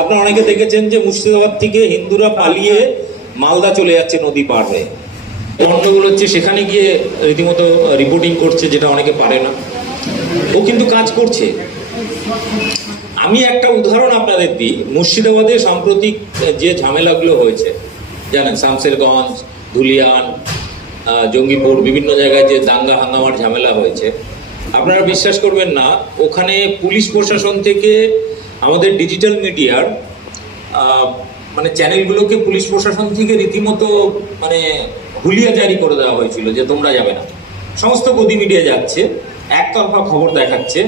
আপনারা অনেকে দেখেছেন যে মুর্শিদাবাদ থেকে হিন্দুরা পালিয়ে মালদা চলে যাচ্ছে নদী পার হয়ে। গন্ডগোল হচ্ছে সেখানে গিয়ে রীতিমতো রিপোর্টিং করছে যেটা অনেকে পারে না। ও কিন্তু কাজ করছে। আমি একটা উদাহরণ আপনাদের দিই। মুর্শিদাবাদে সাম্প্রতিক যে ঝামেলাগুলো হয়েছে, জানেন, শামসেরগঞ্জ, ধুলিয়ান জঙ্গিপুর, বিভিন্ন জায়গায় যে দাঙ্গা হাঙ্গামার ঝামেলা হয়েছে। আপনারা বিশ্বাস করবেন না, ওখানে পুলিশ প্রশাসন থেকে আমাদের ডিজিটাল মিডিয়ার মানে চ্যানেলগুলোকে পুলিশ প্রশাসন থেকে রীতিমতো মানে হুলিয়া জারি করে দেওয়া হয়েছিল যে তোমরা যাবে না। সমস্ত গদি মিডিয়া যাচ্ছে, একতরফা খবর দেখাচ্ছে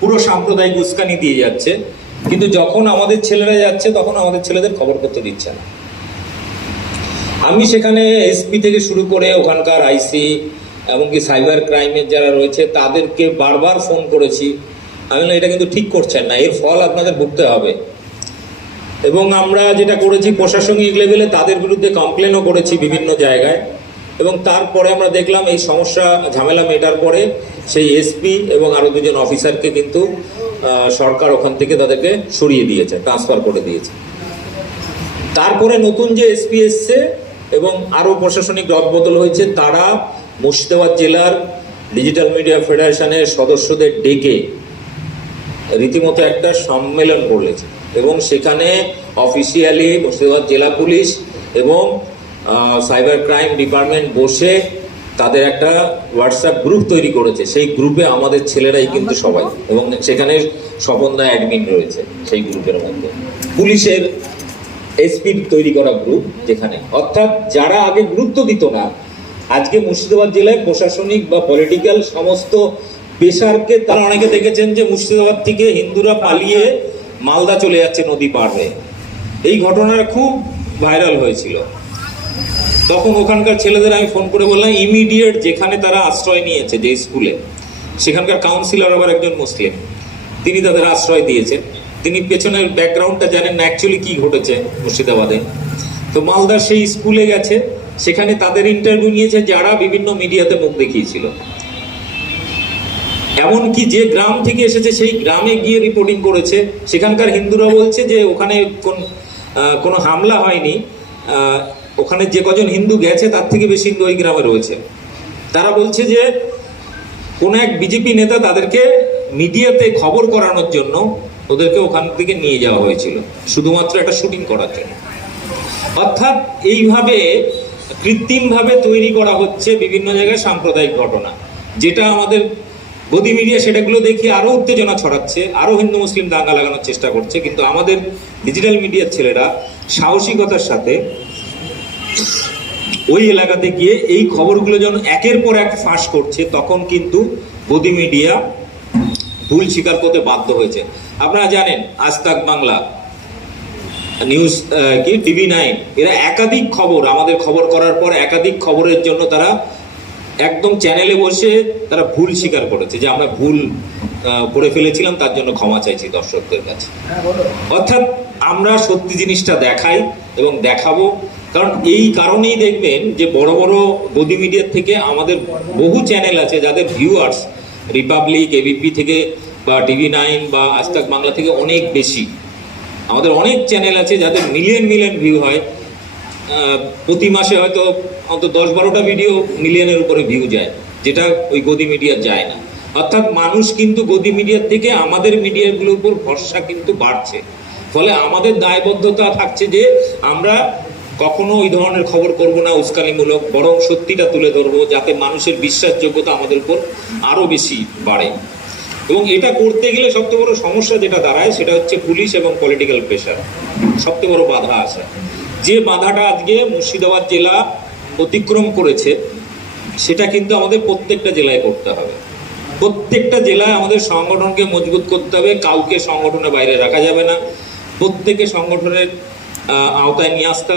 পুরো সাম্প্রদায়িক উস্কানি দিয়ে যাচ্ছে, কিন্তু যখন আমাদের ছেলেরা যাচ্ছে, তখন আমাদের ছেলেদের খবর করতে দিচ্ছে না। আমি সেখানে এসপি থেকে শুরু করে ওখানকার আইসি এমনকি সাইবার ক্রাইমের যারা রয়েছে, তাদেরকে বারবার ফোন করেছি। আমি বললাম, এটা কিন্তু ঠিক করছেন না, এর ফল আপনাদের ভুগতে হবে। এবং আমরা যেটা করেছি, প্রশাসনিক লেভেলে তাদের বিরুদ্ধে কমপ্লেনও করেছি বিভিন্ন জায়গায়। এবং তারপরে আমরা দেখলাম, এই সমস্যা, ঝামেলা মেটার পরে সেই এসপি এবং আরও দুজন অফিসারকে কিন্তু সরকার ওখান থেকে তাদেরকে সরিয়ে দিয়েছে ট্রান্সফার করে দিয়েছে। তারপরে নতুন যে এসপি এসছে এবং আরও প্রশাসনিক রদবদল হয়েছে, তারা মুর্শিদাবাদ জেলার ডিজিটাল মিডিয়া ফেডারেশনের সদস্যদের ডেকে রীতিমতো একটা সম্মেলন করেছে এবং সেখানে অফিসিয়ালি মুর্শিদাবাদ জেলা পুলিশ এবং সাইবার ক্রাইম ডিপার্টমেন্ট বসে তাদের একটা হোয়াটসঅ্যাপ গ্রুপ তৈরি করেছে। সেই গ্রুপে আমাদের ছেলেরাই কিন্তু সবাই। এবং সেখানে স্বপনদা অ্যাডমিন রয়েছে সেই গ্রুপের মধ্যে। পুলিশের এসপি তৈরি করা গ্রুপ যেখানে। অর্থাৎ যারা আগে গুরুত্ব দিত না আজকে মুর্শিদাবাদ জেলায় প্রশাসনিক বা পলিটিক্যাল সমস্ত পেশারকে তারা অনেকে দেখেছেন যে মুর্শিদাবাদ থেকে হিন্দুরা পালিয়ে মালদা চলে যাচ্ছে নদী হয়ে। এই ঘটনাটা খুব ভাইরাল হয়েছিল। তখন ওখানকার ছেলেদের আমি ফোন করে বললাম ইমিডিয়েট যেখানে তারা আশ্রয় নিয়েছে, যে স্কুলে, সেখানকার কাউন্সিলর আবার একজন মুসলিম। তিনি তাদের আশ্রয় দিয়েছেন। তিনি পেছনের ব্যাকগ্রাউন্ডটা জানেন না অ্যাকচুয়ালি কি ঘটেছে মুর্শিদাবাদে। তো মালদার সেই স্কুলে গেছে, সেখানে তাদের ইন্টারভিউ নিয়েছে, যারা বিভিন্ন মিডিয়াতে মুখ দেখিয়েছিল। এমনকি যে গ্রাম থেকে এসেছে সেই গ্রামে গিয়ে রিপোর্টিং করেছে। সেখানকার হিন্দুরা বলছে যে ওখানে কোন কোনো হামলা হয়নি। ওখানে যে কজন হিন্দু গেছে তার থেকে বেশি হিন্দু ওই গ্রামে রয়েছে। তারা বলছে যে কোন এক বিজেপি নেতা তাদেরকে মিডিয়াতে খবর করানোর জন্য ওদেরকে ওখান থেকে নিয়ে যাওয়া হয়েছিল, শুধুমাত্র একটা শুটিং করার জন্য। অর্থাৎ এইভাবে কৃত্রিমভাবে তৈরি করা হচ্ছে বিভিন্ন জায়গায় সাম্প্রদায়িক ঘটনা, যেটা আমাদের গদি মিডিয়া সেটাগুলো দেখে আরও উত্তেজনা ছড়াচ্ছে, আরও হিন্দু মুসলিম দাঙ্গা লাগানোর চেষ্টা করছে, কিন্তু আমাদের ডিজিটাল মিডিয়ার ছেলেরা সাহসিকতার সাথে ওই এলাকাতে গিয়ে এই খবরগুলো যখন একের পর এক ফাঁস করছে, তখন কিন্তু গদি মিডিয়া ভুল স্বীকার করতে বাধ্য হয়েছে। আপনারা জানেন, আজ তাক বাংলা নিউজ কি? টিভি নাইন, এরা একাধিক খবর, আমাদের খবর করার পর একাধিক খবরের জন্য তারা একদম চ্যানেলে বসে তারা ভুল স্বীকার করেছে যে আমরা ভুল করে ফেলেছিলাম তার জন্য ক্ষমা চাইছি দর্শকদের কাছে। অর্থাৎ আমরা সত্যি জিনিসটা দেখাই এবং দেখাবো কারণ এই কারণেই দেখবেন যে বড় বড় গদি মিডিয়ার থেকে আমাদের বহু চ্যানেল আছে যাদের ভিউয়ার্স রিপাবলিক এবিপি থেকে বা টিভি নাইন বা আজতাক বাংলা থেকে অনেক বেশি। আমাদের অনেক চ্যানেল আছে যাদের মিলিয়ন মিলিয়ন ভিউ হয়। প্রতি মাসে হয়তো অন্তত দশ বারোটা ভিডিও মিলিয়নের উপরে ভিউ যায়। যেটা ওই গদি মিডিয়া যায় না। অর্থাৎ মানুষ কিন্তু গদি মিডিয়ার থেকে আমাদের মিডিয়াগুলোর উপর ভরসা কিন্তু বাড়ছে। ফলে আমাদের দায়বদ্ধতা থাকছে যে আমরা কখনো ওই ধরনের খবর করব না উস্কানিমূলক, বরং সত্যিটা তুলে ধরবো যাতে মানুষের বিশ্বাসযোগ্যতা আমাদের উপর আরও বেশি বাড়ে। এবং এটা করতে গেলে সবচেয়ে বড় সমস্যা যেটা দাঁড়ায়, সেটা হচ্ছে পুলিশ এবং পলিটিক্যাল প্রেশার সবচেয়ে বড় বাধা আছে। যে বাধাটা আজকে মুর্শিদাবাদ জেলা অতিক্রম করেছে, সেটা কিন্তু আমাদের প্রত্যেকটা জেলায় করতে হবে। প্রত্যেকটা জেলায় আমাদের সংগঠনকে মজবুত করতে হবে, কাউকে সংগঠনের বাইরে রাখা যাবে না। প্রত্যেকে সংগঠনের আওতায় নিয়ে আসতে